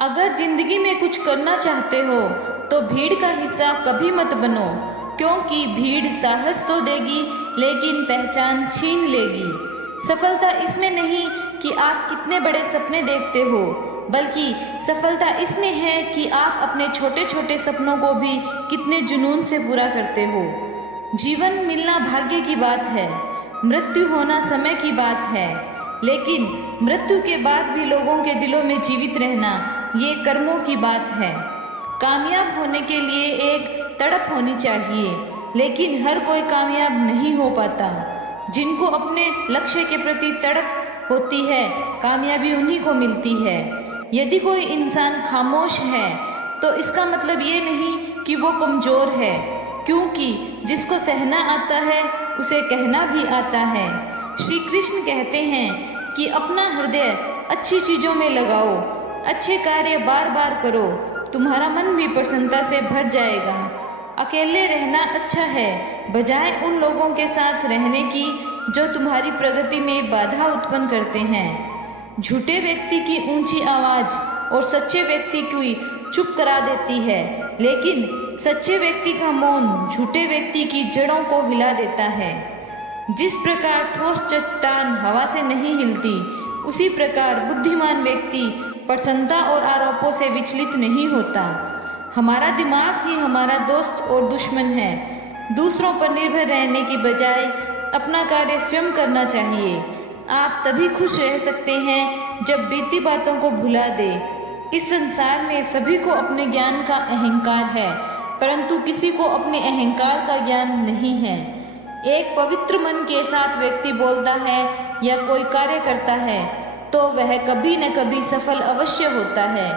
अगर जिंदगी में कुछ करना चाहते हो तो भीड़ का हिस्सा कभी मत बनो, क्योंकि भीड़ साहस तो देगी लेकिन पहचान छीन लेगी। सफलता इसमें नहीं कि आप कितने बड़े सपने देखते हो, बल्कि सफलता इसमें है कि आप अपने छोटे छोटे सपनों को भी कितने जुनून से पूरा करते हो। जीवन मिलना भाग्य की बात है, मृत्यु होना समय की बात है, लेकिन मृत्यु के बाद भी लोगों के दिलों में जीवित रहना ये कर्मों की बात है। कामयाब होने के लिए एक तड़प होनी चाहिए, लेकिन हर कोई कामयाब नहीं हो पाता। जिनको अपने लक्ष्य के प्रति तड़प होती है, कामयाबी उन्हीं को मिलती है। यदि कोई इंसान खामोश है तो इसका मतलब ये नहीं कि वो कमजोर है, क्योंकि जिसको सहना आता है उसे कहना भी आता है। श्री कृष्ण कहते हैं कि अपना हृदय अच्छी चीजों में लगाओ, अच्छे कार्य बार बार करो, तुम्हारा मन भी प्रसन्नता से भर जाएगा। अकेले रहना अच्छा है, बजाय उन लोगों के साथ रहने की जो तुम्हारी प्रगति में बाधा उत्पन्न करते हैं। झूठे व्यक्ति की ऊंची आवाज और सच्चे व्यक्ति की चुप करा देती है, लेकिन सच्चे व्यक्ति का मौन झूठे व्यक्ति की जड़ों को हिला देता है। जिस प्रकार ठोस चट्टान हवा से नहीं हिलती, उसी प्रकार बुद्धिमान व्यक्ति प्रसन्नता और आरोपों से विचलित नहीं होता। हमारा दिमाग ही हमारा दोस्त और दुश्मन है। दूसरों पर निर्भर रहने की बजाय अपना कार्य स्वयं करना चाहिए। आप तभी खुश रह सकते हैं जब बीती बातों को भुला दे। इस संसार में सभी को अपने ज्ञान का अहंकार है, परंतु किसी को अपने अहंकार का ज्ञान नहीं है। एक पवित्र मन के साथ व्यक्ति बोलता है या कोई कार्य करता है तो वह कभी न कभी सफल अवश्य होता है।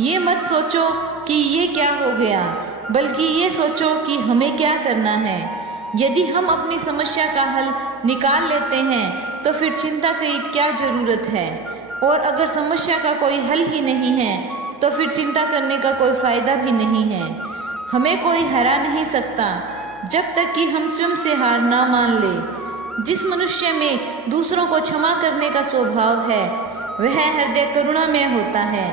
ये मत सोचो कि ये क्या हो गया, बल्कि ये सोचो कि हमें क्या करना है। यदि हम अपनी समस्या का हल निकाल लेते हैं तो फिर चिंता की क्या जरूरत है, और अगर समस्या का कोई हल ही नहीं है तो फिर चिंता करने का कोई फायदा भी नहीं है। हमें कोई हरा नहीं सकता जब तक कि हम स्वयं से हार ना मान ले। जिस मनुष्य में दूसरों को क्षमा करने का स्वभाव है वह हृदय करुणामय होता है।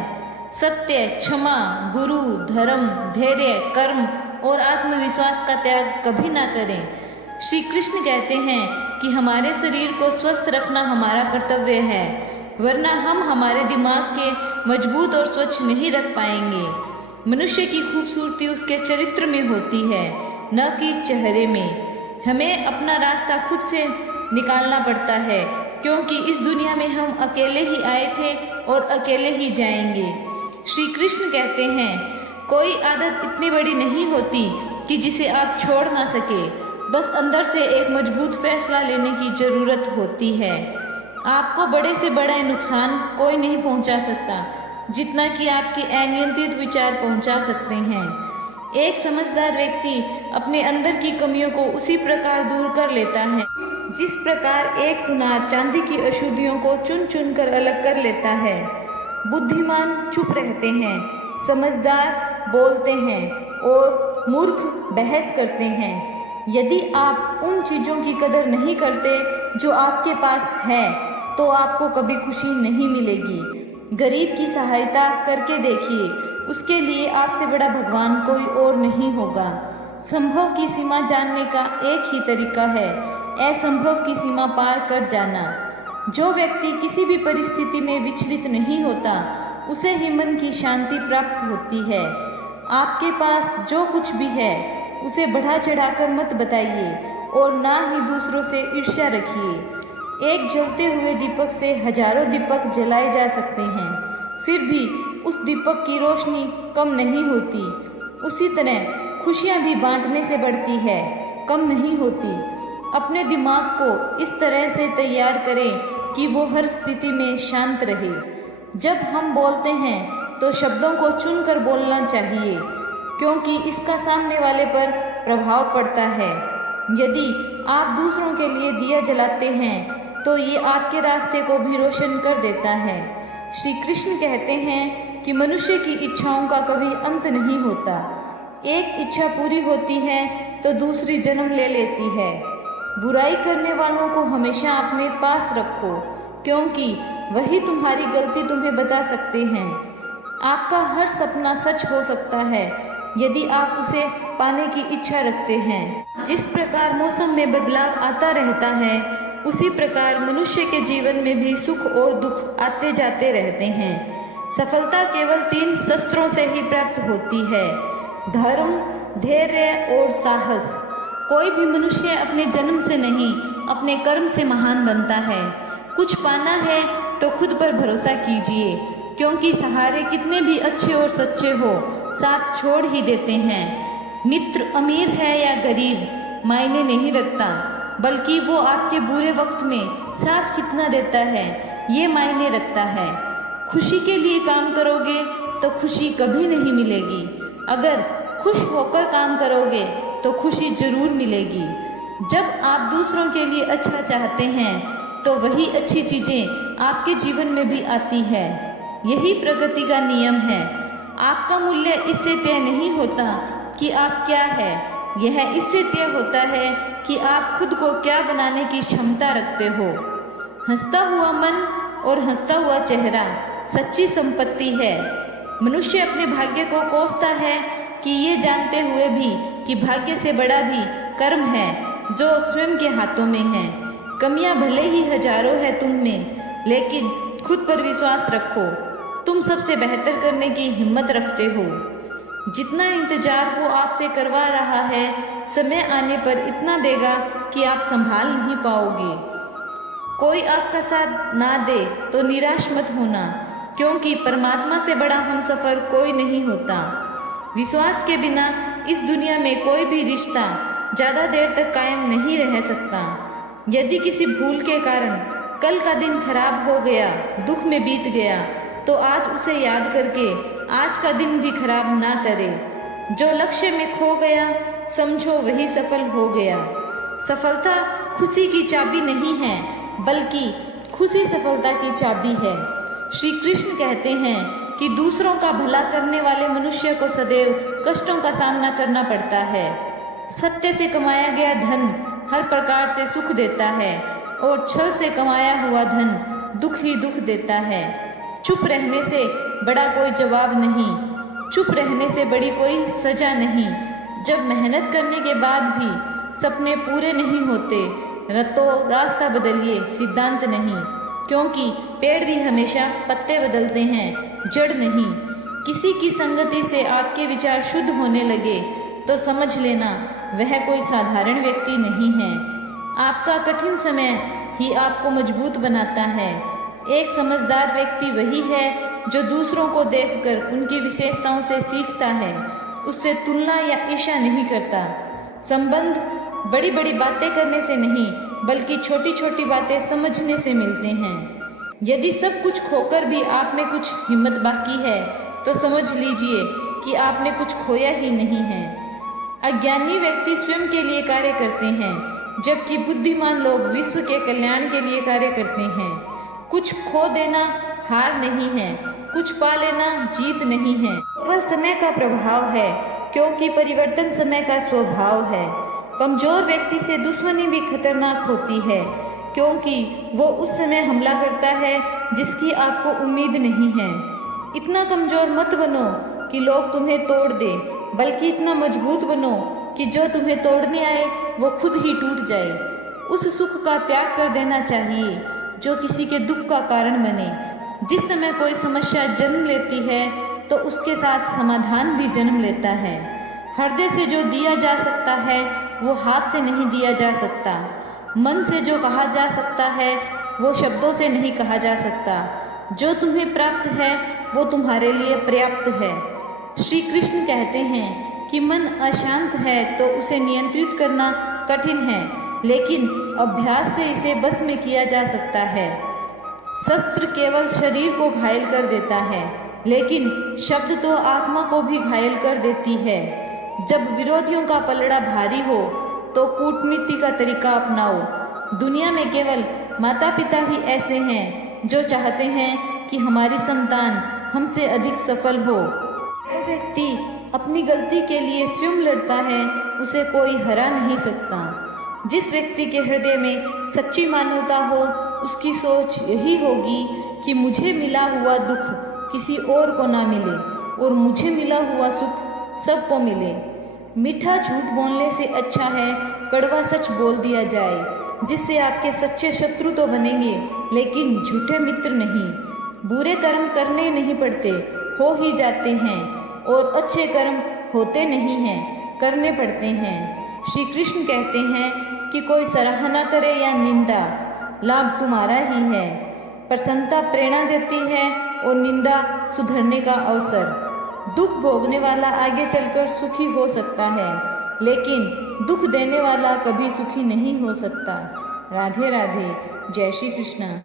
सत्य, क्षमा, गुरु, धर्म, धैर्य, कर्म और आत्मविश्वास का त्याग कभी ना करें। श्री कृष्ण कहते हैं कि हमारे शरीर को स्वस्थ रखना हमारा कर्तव्य है, वरना हम हमारे दिमाग के मजबूत और स्वच्छ नहीं रख पाएंगे। मनुष्य की खूबसूरती उसके चरित्र में होती है, न कि चेहरे में। हमें अपना रास्ता खुद से निकालना पड़ता है, क्योंकि इस दुनिया में हम अकेले ही आए थे और अकेले ही जाएंगे। श्री कृष्ण कहते हैं, कोई आदत इतनी बड़ी नहीं होती कि जिसे आप छोड़ ना सके, बस अंदर से एक मजबूत फैसला लेने की जरूरत होती है। आपको बड़े से बड़ा नुकसान कोई नहीं पहुंचा सकता जितना कि आपके अनियंत्रित विचार पहुंचा सकते हैं। एक समझदार व्यक्ति अपने अंदर की कमियों को उसी प्रकार दूर कर लेता है जिस प्रकार एक सुनार चांदी की अशुद्धियों को चुन चुन कर अलग कर लेता है। बुद्धिमान चुप रहते हैं, समझदार बोलते हैं और मूर्ख बहस करते हैं। यदि आप उन चीजों की कदर नहीं करते जो आपके पास है तो आपको कभी खुशी नहीं मिलेगी। गरीब की सहायता करके देखिए, उसके लिए आपसे बड़ा भगवान कोई और नहीं होगा। संभव की सीमा जानने का एक ही तरीका है, असंभव की सीमा पार कर जाना। जो व्यक्ति किसी भी परिस्थिति में विचलित नहीं होता, उसे ही मन की शांति प्राप्त होती है। आपके पास जो कुछ भी है उसे बढ़ा चढ़ाकर मत बताइए और ना ही दूसरों से ईर्ष्या रखिए। एक जलते हुए दीपक से हजारों दीपक जलाए जा सकते हैं, फिर भी उस दीपक की रोशनी कम नहीं होती। उसी तरह खुशियां भी बांटने से बढ़ती है, कम नहीं होती। अपने दिमाग को इस तरह से तैयार करें कि वो हर स्थिति में शांत रहे। जब हम बोलते हैं तो शब्दों को चुनकर बोलना चाहिए, क्योंकि इसका सामने वाले पर प्रभाव पड़ता है। यदि आप दूसरों के लिए दिया जलाते हैं तो ये आपके रास्ते को भी रोशन कर देता है। श्री कृष्ण कहते हैं कि मनुष्य की इच्छाओं का कभी अंत नहीं होता। एक इच्छा पूरी होती है तो दूसरी जन्म ले लेती है। बुराई करने वालों को हमेशा अपने पास रखो, क्योंकि वही तुम्हारी गलती तुम्हें बता सकते हैं। आपका हर सपना सच हो सकता है यदि आप उसे पाने की इच्छा रखते हैं। जिस प्रकार मौसम में बदलाव आता रहता है, उसी प्रकार मनुष्य के जीवन में भी सुख और दुख आते जाते रहते हैं। सफलता केवल 3 शस्त्रों से ही प्राप्त होती है: धर्म, धैर्य और साहस। कोई भी मनुष्य अपने जन्म से नहीं, अपने कर्म से महान बनता है। कुछ पाना है तो खुद पर भरोसा कीजिए, क्योंकि सहारे कितने भी अच्छे और सच्चे हो, साथ छोड़ ही देते हैं। मित्र अमीर है या गरीब मायने नहीं रखता, बल्कि वो आपके बुरे वक्त में साथ कितना देता है ये मायने रखता है। खुशी के लिए काम करोगे तो खुशी कभी नहीं मिलेगी। अगर खुश होकर काम करोगे तो खुशी जरूर मिलेगी। जब आप दूसरों के लिए अच्छा चाहते हैं तो वही अच्छी चीजें आपके जीवन में भी आती है। यही प्रगति का नियम है। आपका मूल्य इससे तय नहीं होता कि आप क्या है, यह इससे तय होता है कि आप खुद को क्या बनाने की क्षमता रखते हो। हंसता हुआ मन और हंसता हुआ चेहरा सच्ची संपत्ति है। मनुष्य अपने भाग्य को कोसता है कि ये जानते हुए भी कि भाग्य से बड़ा भी कर्म है जो स्वयं के हाथों में है। कमियां भले ही हजारों है तुम में, लेकिन खुद पर विश्वास रखो। तुम सबसे बेहतर करने की हिम्मत रखते हो। जितना इंतजार वो आपसे करवा रहा है, समय आने पर इतना देगा कि आप संभाल नहीं पाओगे। कोई आपका साथ ना दे तो निराश मत होना, क्योंकि परमात्मा से बड़ा हमसफर कोई नहीं होता। विश्वास के बिना इस दुनिया में कोई भी रिश्ता ज्यादा देर तक कायम नहीं रह सकता। यदि किसी भूल के कारण कल का दिन खराब हो गया, दुख में बीत गया, तो आज उसे याद करके आज का दिन भी खराब ना करे। जो लक्ष्य में खो गया समझो वही सफल हो गया। सफलता खुशी की चाबी नहीं है, बल्कि खुशी सफलता की चाबी है। श्री कृष्ण कहते हैं कि दूसरों का भला करने वाले मनुष्य को सदैव कष्टों का सामना करना पड़ता है। सत्य से कमाया गया धन हर प्रकार से सुख देता है, और छल से कमाया हुआ धन दुख ही दुख देता है। चुप रहने से बड़ा कोई जवाब नहीं, चुप रहने से बड़ी कोई सजा नहीं। जब मेहनत करने के बाद भी सपने पूरे नहीं होते, तो रास्ता बदलिए, सिद्धांत नहीं, क्योंकि पेड़ भी हमेशा पत्ते बदलते हैं, जड़ नहीं। किसी की संगति से आपके विचार शुद्ध होने लगे तो समझ लेना वह कोई साधारण व्यक्ति नहीं है। आपका कठिन समय ही आपको मजबूत बनाता है। एक समझदार व्यक्ति वही है जो दूसरों को देखकर उनकी विशेषताओं से सीखता है, उससे तुलना या ईर्ष्या नहीं करता। संबंध बड़ी बड़ी बातें करने से नहीं, बल्कि छोटी छोटी बातें समझने से मिलते हैं। यदि सब कुछ खोकर भी आप में कुछ हिम्मत बाकी है तो समझ लीजिए कि आपने कुछ खोया ही नहीं है। अज्ञानी व्यक्ति स्वयं के लिए कार्य करते हैं, जबकि बुद्धिमान लोग विश्व के कल्याण के लिए कार्य करते हैं। कुछ खो देना हार नहीं है, कुछ पा लेना जीत नहीं है। केवल समय का प्रभाव है, क्योंकि परिवर्तन समय का स्वभाव है। कमजोर व्यक्ति से दुश्मनी भी खतरनाक होती है, क्योंकि वो उस समय हमला करता है जिसकी आपको उम्मीद नहीं है। इतना कमजोर मत बनो कि लोग तुम्हें तोड़ दे, बल्कि इतना मजबूत बनो कि जो तुम्हें तोड़ने आए वो खुद ही टूट जाए। उस सुख का त्याग कर देना चाहिए जो किसी के दुख का कारण बने। जिस समय कोई समस्या जन्म लेती है तो उसके साथ समाधान भी जन्म लेता है। हृदय से जो दिया जा सकता है वो हाथ से नहीं दिया जा सकता। मन से जो कहा जा सकता है वो शब्दों से नहीं कहा जा सकता। जो तुम्हें प्राप्त है वो तुम्हारे लिए पर्याप्त है। श्री कृष्ण कहते हैं कि मन अशांत है तो उसे नियंत्रित करना कठिन है, लेकिन अभ्यास से इसे बस में किया जा सकता है। शस्त्र केवल शरीर को घायल कर देता है, लेकिन शब्द तो आत्मा को भी घायल कर देती है। जब विरोधियों का पलड़ा भारी हो तो कूटनीति का तरीका अपनाओ। दुनिया में केवल माता पिता ही ऐसे हैं जो चाहते हैं कि हमारी संतान हमसे अधिक सफल हो। जो व्यक्ति अपनी गलती के लिए स्वयं लड़ता है उसे कोई हरा नहीं सकता। जिस व्यक्ति के हृदय में सच्ची मानवता हो उसकी सोच यही होगी कि मुझे मिला हुआ दुख किसी और को ना मिले और मुझे मिला हुआ सुख सबको मिले। मीठा झूठ बोलने से अच्छा है कड़वा सच बोल दिया जाए, जिससे आपके सच्चे शत्रु तो बनेंगे लेकिन झूठे मित्र नहीं। बुरे कर्म करने नहीं पड़ते, हो ही जाते हैं, और अच्छे कर्म होते नहीं हैं, करने पड़ते हैं। श्री कृष्ण कहते हैं कि कोई सराहना करे या निंदा, लाभ तुम्हारा ही है। प्रसन्नता प्रेरणा देती है और निंदा सुधरने का अवसर। दुख भोगने वाला आगे चलकर सुखी हो सकता है, लेकिन दुख देने वाला कभी सुखी नहीं हो सकता। राधे राधे। जय श्री कृष्ण।